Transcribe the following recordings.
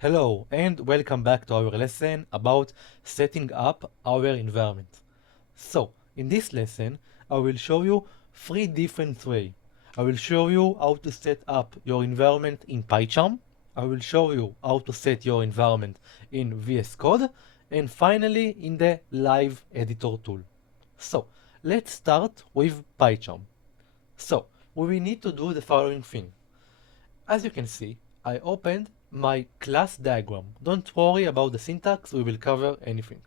Hello and welcome back to our lesson about setting up our environment. So, in this lesson, I will show you three different ways. I will show you how to set up your environment in PyCharm. I will show you how to set your environment in VS Code. And finally, in the Live Editor tool. So, let's start with PyCharm. So, we will need to do the following thing. As you can see, I opened my class diagram. Don't worry about the syntax, we will cover anything.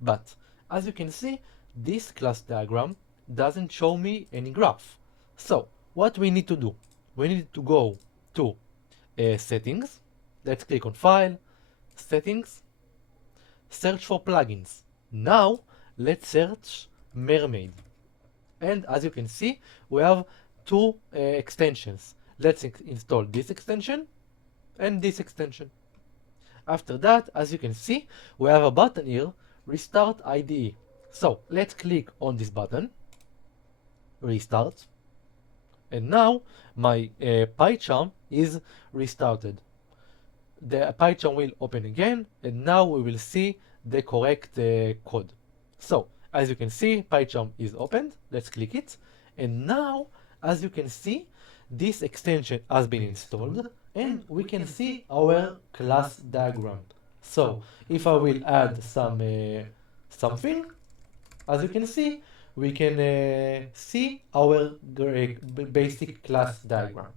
But as you can see, this class diagram doesn't show me any graph. So what we need to do? We need to go to settings. Let's click on file, settings, search for plugins. Now let's search Mermaid. And as you can see, we have two extensions. Let's install this extension and this extension. After that, as you can see, we have a button here, Restart IDE. So let's click on this button, Restart. And now my PyCharm is restarted. The PyCharm will open again, and now we will see the correct code. So as you can see, PyCharm is opened. Let's click it. And now, as you can see, this extension has been installed and we can see our class diagram. So if I will add something, as you can see, we can see our basic class diagram.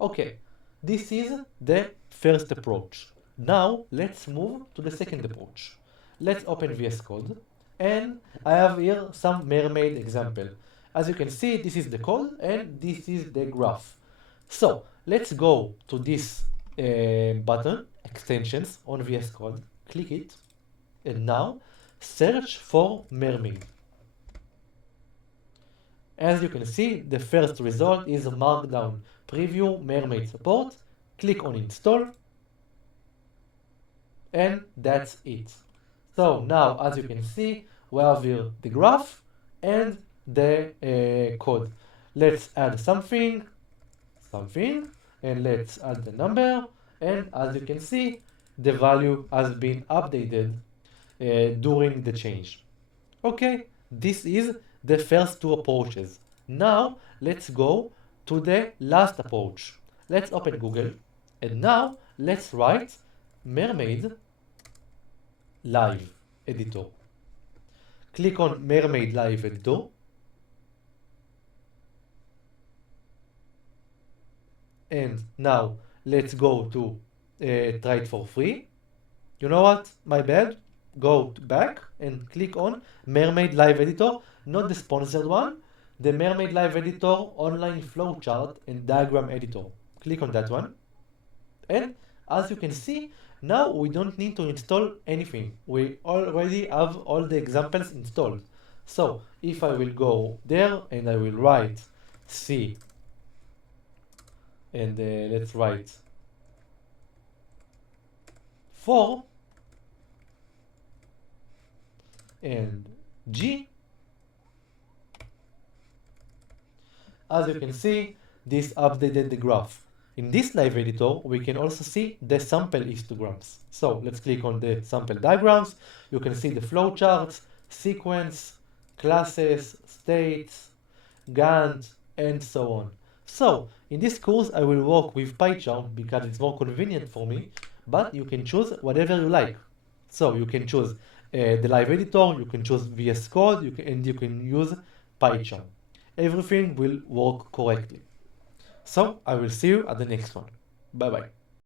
Okay, this is the first approach. Now let's move to the second approach. Let's open VS Code, and I have here some mermaid example. As you can see, this is the code and this is the graph. So let's go to this button, extensions on VS Code, click it, and now search for mermaid. As you can see, the first result is a markdown preview mermaid support. Click on install, and that's it. So now, as you can see, we have here the graph and the code. Let's add something, and let's add the number. And as you can see, the value has been updated during the change. Okay, this is the first two approaches. Now let's go to the last approach. Let's open Google, and now let's write Mermaid Live Editor. Click on Mermaid Live Editor. And now let's go to try it for free. You know what? My bad. Go back and click on Mermaid Live Editor, not the sponsored one, the Mermaid Live Editor online flowchart and diagram editor. Click on that one. And as you can see, now we don't need to install anything. We already have all the examples installed. So if I will go there and I will write C, and let's write 4 and G. As you can see, this updated the graph. In this live editor, we can also see the sample histograms. So let's click on the sample diagrams. You can see the flowcharts, sequence, classes, states, Gantt, and so on. So in this course, I will work with PyCharm because it's more convenient for me, but you can choose whatever you like. So you can choose the live editor, you can choose VS Code, and you can use PyCharm. Everything will work correctly. So I will see you at the next one. Bye bye.